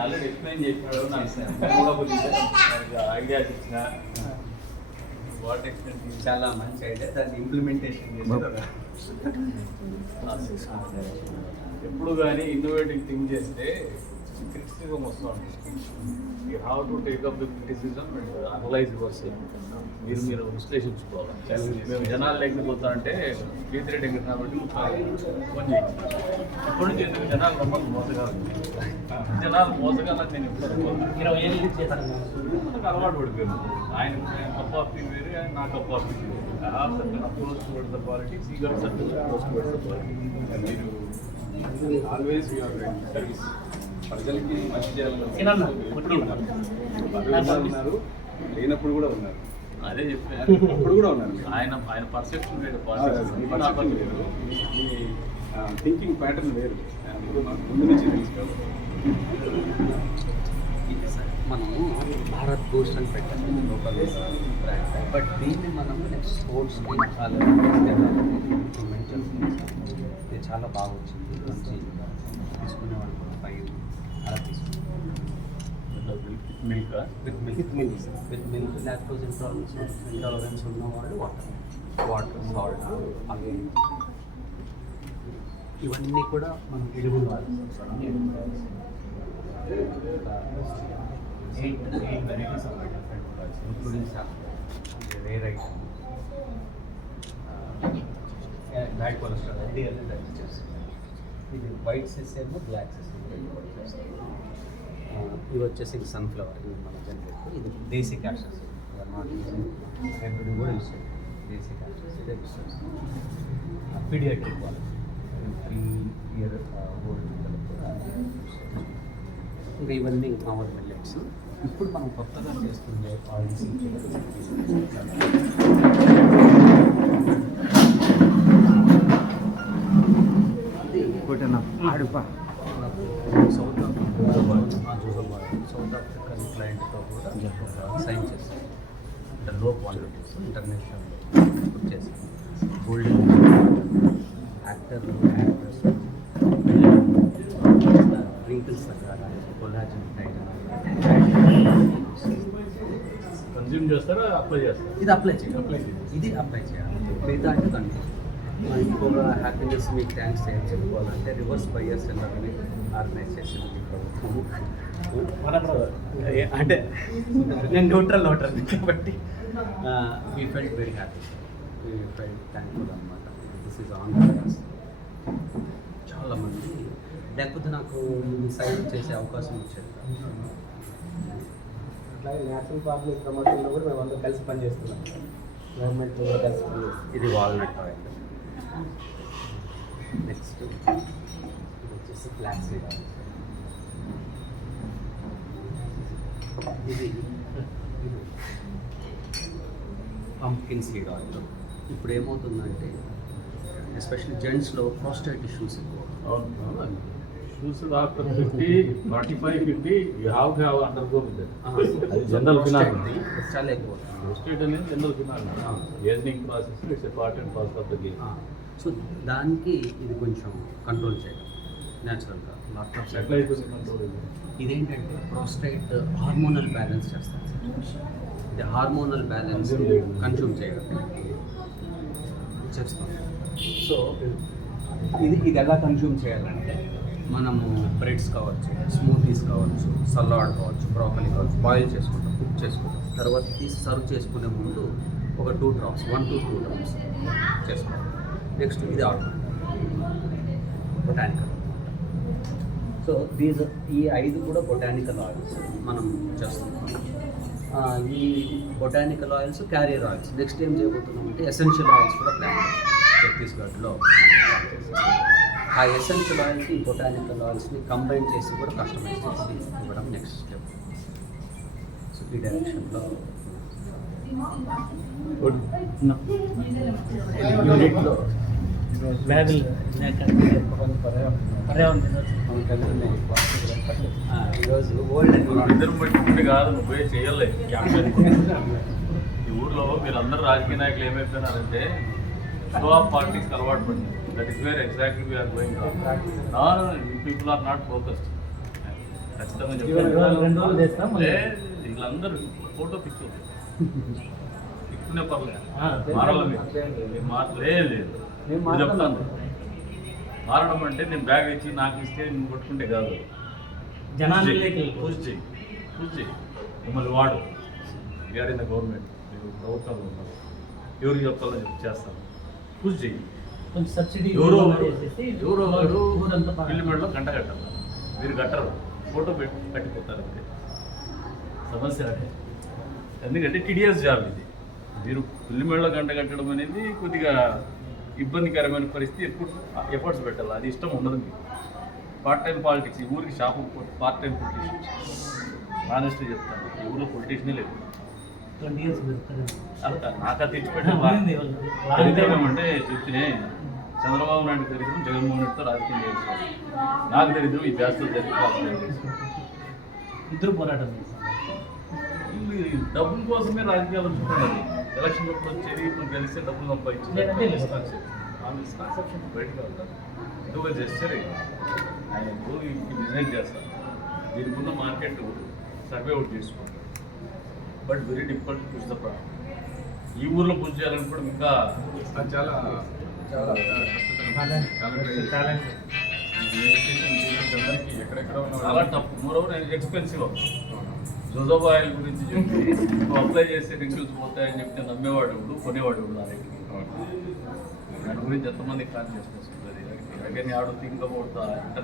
Already explain చేసినాడు నాకు నేను కూడా కొంచెం ఐడియాస్ ఇచ్చిన. వాట్ చాలా మంచి ఐడియా. దాన్ని ఇంప్లిమెంటేషన్ చేసి ఎప్పుడు కానీ ఇన్నోవేటివ్ థింక్ చేస్తే క్రిటిసిజం వస్తూ ఉంటుంది you have to take up the criticism and analyse your మీరు మీరు విశ్లేషించుకోవాలి. మేము జనాలు లేకపోతారంటే గీత రెడ్డి గారు కాబట్టి ఫోన్ చేయండి. ఇప్పటి నుంచి ఎందుకు జనాలు రమ్మని మోసగాలు జనాలు మోసగాలని నేను. ఇరవై ఏళ్ళు నాకు అలవాటు పడిపోయాను ఆయన కప్ ఆఫ్ టీ వేరు ఆయన నా కప్ ఆఫ్ టీ వేరు అప్రోచ్ టువర్డ్స్ ద పాలిటిక్స్ ఈ టువర్డ్స్ ద పాలిటిక్స్ మీరు ఆల్వేస్ యువర్ సర్వీస్. ప్రజలకి మంచి చేయాలని తినన్నా, ఎప్పుడు ఉన్నారు పదవిలో ఉన్నారు లేనప్పుడు కూడా ఉన్నారు. అదే చెప్పాను అప్పుడు కూడా ఉన్నారు. ఆయన ఆయన పర్సెప్షన్ వేరు perception వేరు. మీ థింకింగ్ ప్యాటర్న్ వేరు. ముందు నుంచి మనము భారత్ బూస్ట్ అని పెట్టాము లోకల్ బట్ దీన్ని మనం నెక్స్ట్ స్పోర్ట్స్కి చాలా ఇంప్రూవ్మెంట్ ఇది చాలా బాగా వచ్చింది. మంచి తీసుకునేవాడు కూడా five milk with milk with milk lactose intolerance intolerance water water salt అవి ఇవన్నీ కూడా మనం ఎరువులు వాడతాం eight eight varieties of different products including rare item bad cholesterol అది డైజెస్ట్ చేస్తుంది ఇది వైట్ సెస్ ఏమో బ్లాక్ సెస్ రెండు కూడా చేస్తాం ఇవి వచ్చేసి సన్ఫ్లవర్ ఇది మన జనరేట్ ఇది దేశీ క్యాషెస్ హైబ్రిడ్ కూడా యూస్ దేశీ క్యాషెస్ ఇదే యూస్ పీడియాట్రిక్ వాళ్ళు త్రీ ఇయర్ ఓల్డ్ పిల్లలకు కూడా ఇంకా ఇవన్నీ పవర్ మిల్లెట్స్ ఇప్పుడు మనం కొత్తగా చేస్తుండే ఆయిల్స్ సౌత్ సౌత్ ఆఫ్రికన్ క్లయింట్తో కూడా సైన్ చేస్తాం అంటే లో క్వాంటిటీస్ ఇంటర్నేషనల్ చేస్తాం golden actor actors wrinkles collagen consume చేస్తారా? అప్లై చేస్తారా? ఇది అప్లై చేయాలి. అప్లై ఇది అప్లై చేయాలి. మిగతా అంటే కంట్రోల్ ఎక్కువగా హ్యాపీనెస్ మీకు థ్యాంక్స్ చేయని చెప్పుకోవాలంటే రివర్స్ బయర్స్ అన్నది ఆర్గనైజ్ చేసింది ప్రభుత్వము. అంటే నేను న్యూట్రల్ న్యూట్రల్ కాబట్టి we felt very happy we felt thankful అనమాట దిస్ ఈజ్ ఆన్ చాలామంది లేకపోతే నాకు సైన్ చేసే అవకాశం వచ్చేది. అట్లాగే నేషనల్ పాపులేషన్ ప్రమోషన్లో కూడా మేము అందరూ కలిసి పనిచేస్తున్నాం. గవర్నమెంట్ కలిసి పనిచేస్తున్నాం. ఇది వాల్నట్ ఆయిల్ నెక్స్ట్ ఇది వచ్చేసి ఫ్లాక్ సీడ్ ఇది పంప్కిన్ సీడ్ ఆయిల్ ఇప్పుడు ఏమవుతుందంటే ఎస్పెషల్లీ జెంట్స్లో ప్రోస్టేట్ ఇష్యూస్ ఎక్కువ. Shoes after fifty forty five fifty you have to have undergo with అది జనరల్ ఫినాల్ చాలా ఎక్కువ. స్టేట్ అనేది general phenol ageing process it's part and part of the game so దానికి ఇది కొంచెం కంట్రోల్ చేయడం న్యాచురల్గా కంట్రోల్ ఇదేంటంటే ప్రోస్టేట్ హార్మోనల్ బ్యాలెన్స్ చేస్తాం. సార్ ఇది హార్మోనల్ బ్యాలెన్స్. కన్జ్యూమ్ చేయడం చేస్తాం. సో ఇది ఇది ఎలా కన్జ్యూమ్ చేయాలంటే మనము బ్రెడ్స్ కావచ్చు స్మూతీస్ కావచ్చు సలాడ్ కావచ్చు బ్రోకలీ కావచ్చు బాయిల్ చేసుకుంటాం కుక్ చేసుకుంటాం. తర్వాత తీసి సర్వ్ చేసుకునే ముందు ఒక two drops one two two drops చేసుకోవాలి నెక్స్ట్ ఇది ఆర్డర్. బొటానికల్ సో దీస్ ఈ ఐదు కూడా బొటానికల్ ఆయిల్స్ మనం చేస్తున్నాం. ఈ botanical oils carrier oils next ఏం చేయబోతున్నాం అంటే ఎసెన్షియల్ ఆయిల్స్ కూడా ప్లాన్ ఛత్తీస్గఢ్లో ఆ ఎసెన్షియల్ ఆయిల్స్ని బొటానికల్ ఆయిల్స్ని కంబైన్ చేసి కూడా కస్టమైజ్ చేసి ఇవ్వడం నెక్స్ట్ స్టెప్ సో ఈ డైరెక్షన్లో గుడ్ యూనిట్లో ఓల్డ్ ఇద్దరు బట్టి కాదు నువ్వే చేయలే. ఈ ఊర్లో వీళ్ళందరూ రాజకీయ నాయకులు ఏమైపోయినారంటే షో ఆఫ్ పాలిటిక్స్ అలవాటు పడింది that is where exactly we are going people are not focused ఖచ్చితంగా చెప్తాను వీళ్ళందరూ ఫోటో పిక్చర్. పిక్కునే పర్లేదు మారాలి మీరు. అట్లే లేదు. నేను. చెప్తాను. మారడం అంటే నేను బ్యాగ్ ఇచ్చి నాకు ఇస్తే నేను కొట్టుకుంటే కాదు. పూజ చేయి. పూజ చేయి. మిమ్మల్ని వాడు. ఏడైన గవర్నమెంట్ మీరు ప్రభుత్వంలో ఉన్నారు. ఎవరికి చెప్పాలో చెప్పి చేస్తాను. పూజ చేయి. కొంచెం సబ్సిడీ ఎవరో ఎవరో మెడలో గంట కట్టాలి. మీరు కట్టరు. ఫోటో పెట్టి కట్టిపోతారు అంతే. సమస్య అదే. ఎందుకంటే టీడీఎస్ జాబ్ ఇది. మీరు పిల్లి మెడలో గంట కట్టడం అనేది కొద్దిగా ఇబ్బందికరమైన పరిస్థితి ఎప్పుడు ఎఫర్ట్స్ పెట్టాలి. అది ఇష్టం ఉండదు మీకు. పార్ట్ టైం పాలిటిక్స్ ఈ ఊరికి shop part time politicians honest చెప్తాను. ఈ ఊళ్ళో పొలిటీషియనే లేదు. నాకు అది తెచ్చిపెట్టే ఉంది. వాళ్ళు. దరిద్రం అంటే చెప్తే చంద్రబాబు నాయుడు దరిద్రం జగన్మోహన్ రెడ్డితో రాజకీయం చేస్తారు నాకు దరిద్రం ఈ బ్యాస్తో దరిద్రం ఇద్దరు పోరాటం డబ్బుల కోసమే రాజకీయాలు ఉంచుకున్నారు ఎలక్షన్ అప్పుడు వచ్చేది ఇప్పుడు గెలిస్తే డబ్బులు లేదంటే లేదు. సంపాదించారు ఆ మిస్కాన్సెప్షన్ బయటకు వెళ్తారు ఎందుకు చేస్తారు ఆయన బిజినెస్ చేస్తారు. దీనికి ఉన్న మార్కెట్ సర్వే అవుట్ చేసుకుంటారు. But very difficult to the problem ఈ ఊర్లో పూజ చేయాలనుకోవడం ఇంకా అది చాలా చాలా. చాలా tough moreover expensive jojoba oil గురించి చెప్పి నువ్వు అప్లై చేస్తే రివ్యూస్ పోతాయని చెప్తే నమ్మేవాడు ఎవడు కొనేవాడు ఎవడు నా దగ్గరికి దాని గురించి ఎంతమంది కాల్ చేసుకొస్తుంది అగైన్ ఆడు థింక్ అబౌట్ ద